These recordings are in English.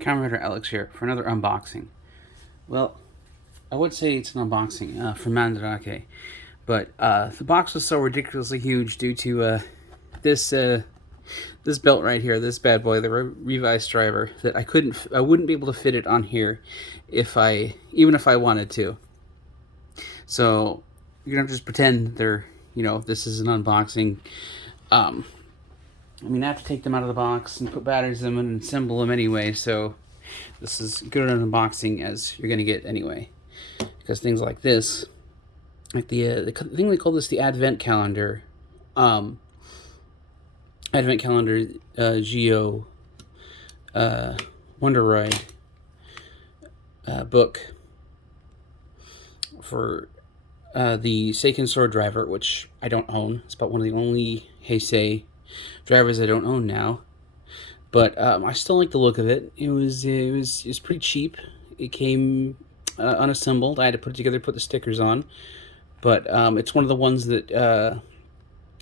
Kamen Alex here for another unboxing. Well, I would say it's an unboxing from Mandarake, but the box was so ridiculously huge due to this this belt right here, this bad boy, the Revice Driver, that I wouldn't be able to fit it on here even if I wanted to. So you're gonna just pretend this is an unboxing. I mean, I have to take them out of the box and put batteries in them and assemble them anyway, so this is good an unboxing as you're going to get anyway. Because things like this, like the thing they call this the Advent Calendar, Advent Calendar Geo Wonder Ride book for the Seiken Sword Driver, which I don't own. It's about one of the only Heisei drivers I don't own now, but I still like the look of it. It was pretty cheap. It came unassembled. I had to put it together, put the stickers on, but it's one of the ones that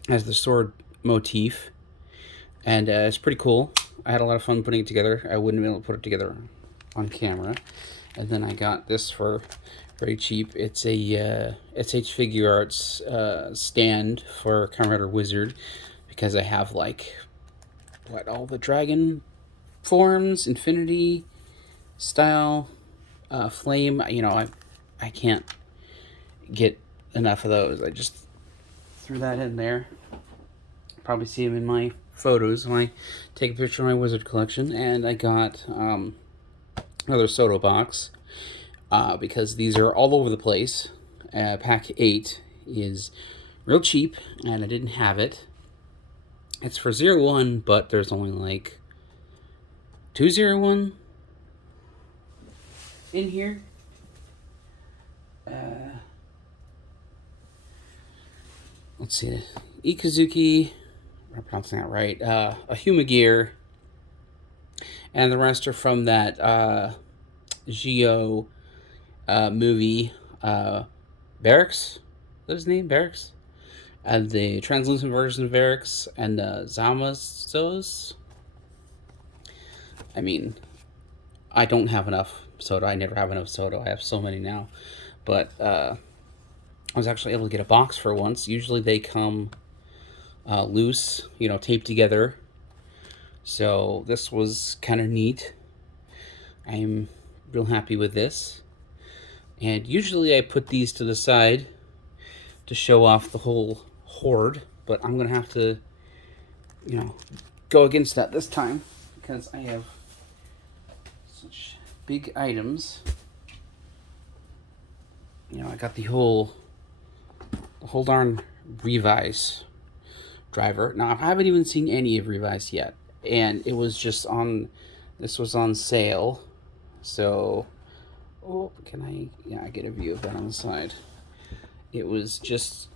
has the sword motif, and it's pretty cool. I had a lot of fun putting it together. I wouldn't be able to put it together on camera. And then I got this for very cheap. It's a Figuarts stand for Kamen Wizard, because I have all the dragon forms, infinity style, flame. I can't get enough of those. I just threw that in there. Probably see them in my photos when I take a picture of my wizard collection. And I got another SODO box because these are all over the place. Pack 8 is real cheap, and I didn't have it. It's for 01, but there's only 201 in here. Let's see. Ikazuki, I'm pronouncing that right. A Humagear, and the rest are from that Geo movie. Barracks? Is that his name? Barracks? And the translucent version of Barracks and the Zamazos. I mean, I don't have enough SODO. I never have enough SODO. I have so many now. But I was actually able to get a box for once. Usually they come loose, taped together. So this was kind of neat. I'm real happy with this. And usually I put these to the side to show off the whole hoard, but I'm going to have to, go against that this time, because I have such big items. I got the whole darn Revice Driver. Now, I haven't even seen any of Revice yet, and it was just this was on sale, so, can I get a view of that on the side? It was just,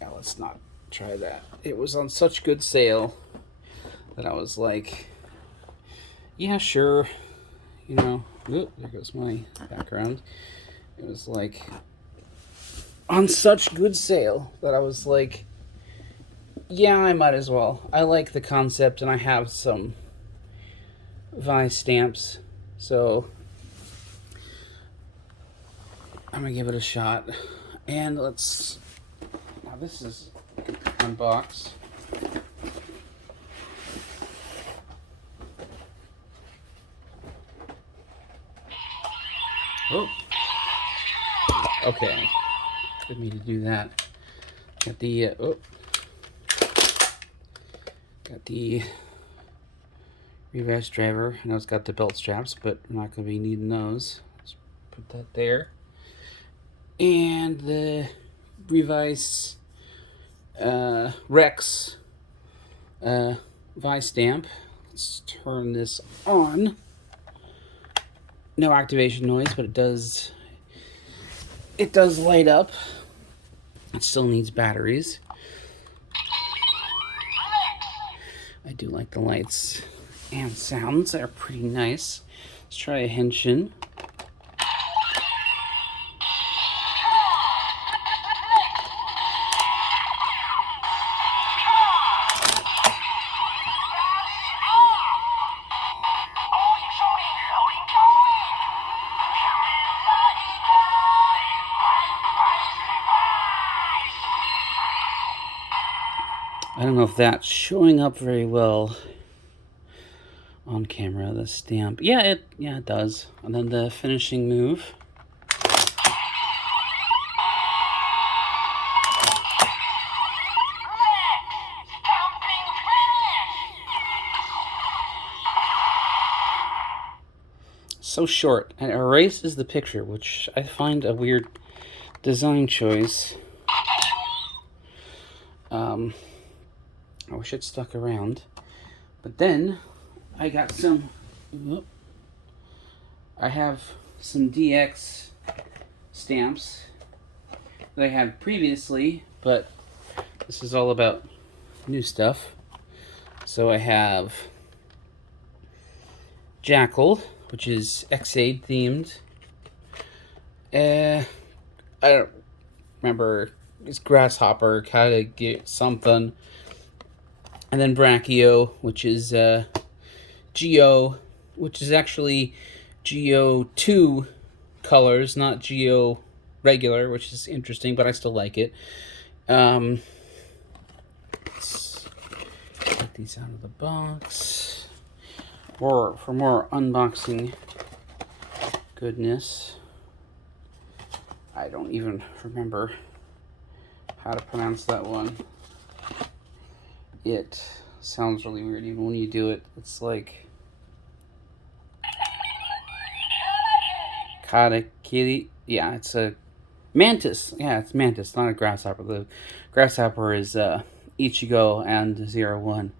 let's not try that. It was on such good sale that I was like, yeah, sure. Oop, there goes my background. It was on such good sale that I was like, yeah, I might as well. I like the concept, and I have some Vistamps, so I'm gonna give it a shot. And now this is unbox. Oh, okay. Didn't mean to do that. Got the Revice Driver. I know it's got the belt straps, but I'm not going to be needing those. Let's put that there. And the Revice Rex Vistamp. Let's turn this on. No activation noise, but it does light up. It still needs batteries. I do like the lights and sounds. They're pretty nice. Let's try a henshin. know if that's showing up very well on camera, the stamp. Yeah, it does. And then the finishing move. So short, and erases the picture, which I find a weird design choice. I wish it stuck around. But then I got some. I have some DX stamps that I had previously, but this is all about new stuff. So I have Jackal, which is X-Aid themed. I don't remember. It's Grasshopper, kind of get something. And then Brachio, which is Geo, which is actually Geo 2 colors, not Geo regular, which is interesting, but I still like it. Let's get these out of the box. For more unboxing goodness. I don't even remember how to pronounce that one. It sounds really weird even when you do it. It's like Katakiri. Yeah, it's a mantis. Yeah, it's mantis, not a grasshopper. The grasshopper is Ichigo and 01.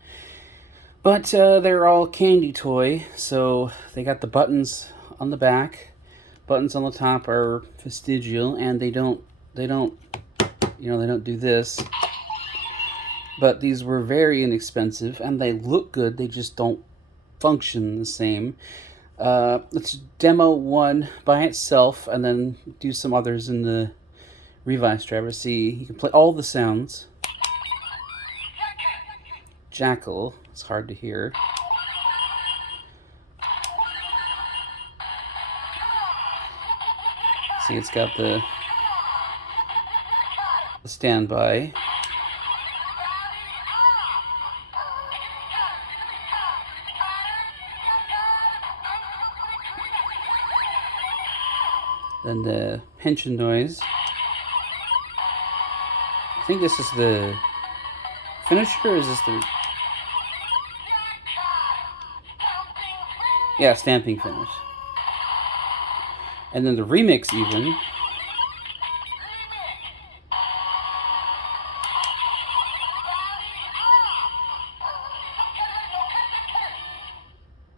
But they're all candy toy, so they got the buttons on the back. Buttons on the top are vestigial, and they don't do this. But these were very inexpensive, and they look good. They just don't function the same. Let's demo one by itself, and then do some others in the Revice Driver. See, you can play all the sounds. Jackal, it's hard to hear. See, it's got the standby. Then the pension noise. I think this is the finisher, or is this the... Yeah, stamping finish. And then the remix even.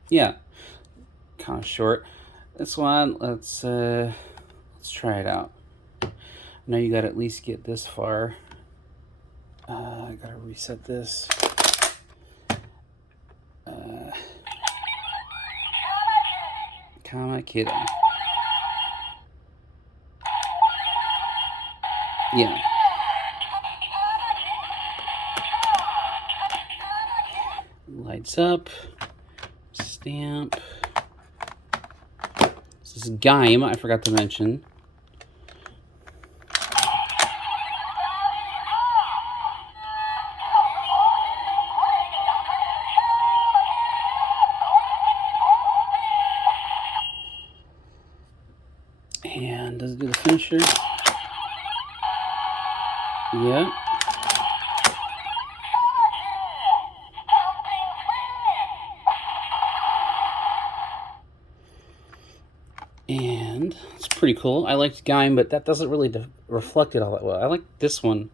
Yeah, kind of short. This one, let's try it out. I know you gotta at least get this far. I gotta reset this. Kamen. Yeah. Lights up. Stamp. This is Gaim, I forgot to mention. And does it do the finisher? Yeah. And it's pretty cool. I liked Gaim, but that doesn't really reflect it all that well. I like this one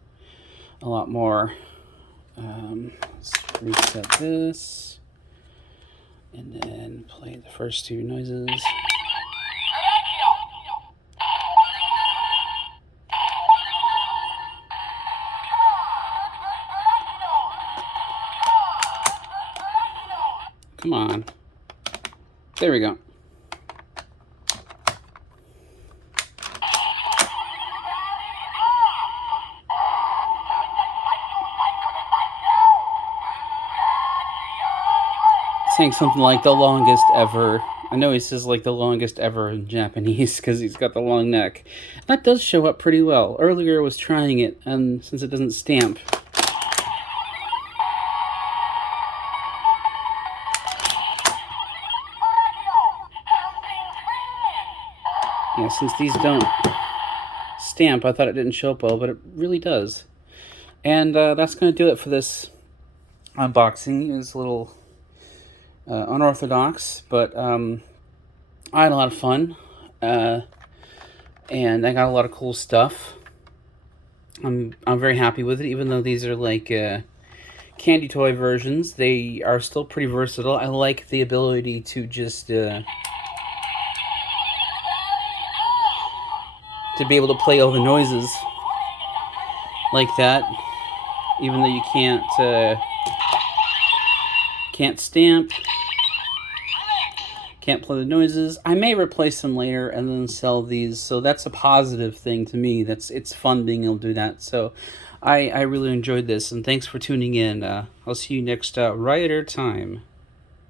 a lot more. Let's reset this. And then play the first two noises. Come on. There we go. Saying something like the longest ever. I know he says like the longest ever in Japanese because he's got the long neck. That does show up pretty well. Earlier I was trying it, and since it doesn't stamp, Yeah, since these don't stamp, I thought it didn't show up well, but it really does. And that's going to do it for this unboxing. It was a little unorthodox, but I had a lot of fun, and I got a lot of cool stuff. I'm very happy with it, even though these are like candy toy versions. They are still pretty versatile. I like the ability to just to be able to play all the noises like that, even though you can't stamp, can't play the noises. I may replace them later and then sell these, so that's a positive thing to me. It's fun being able to do that. So I really enjoyed this, and thanks for tuning in. I'll see you next Rioter time.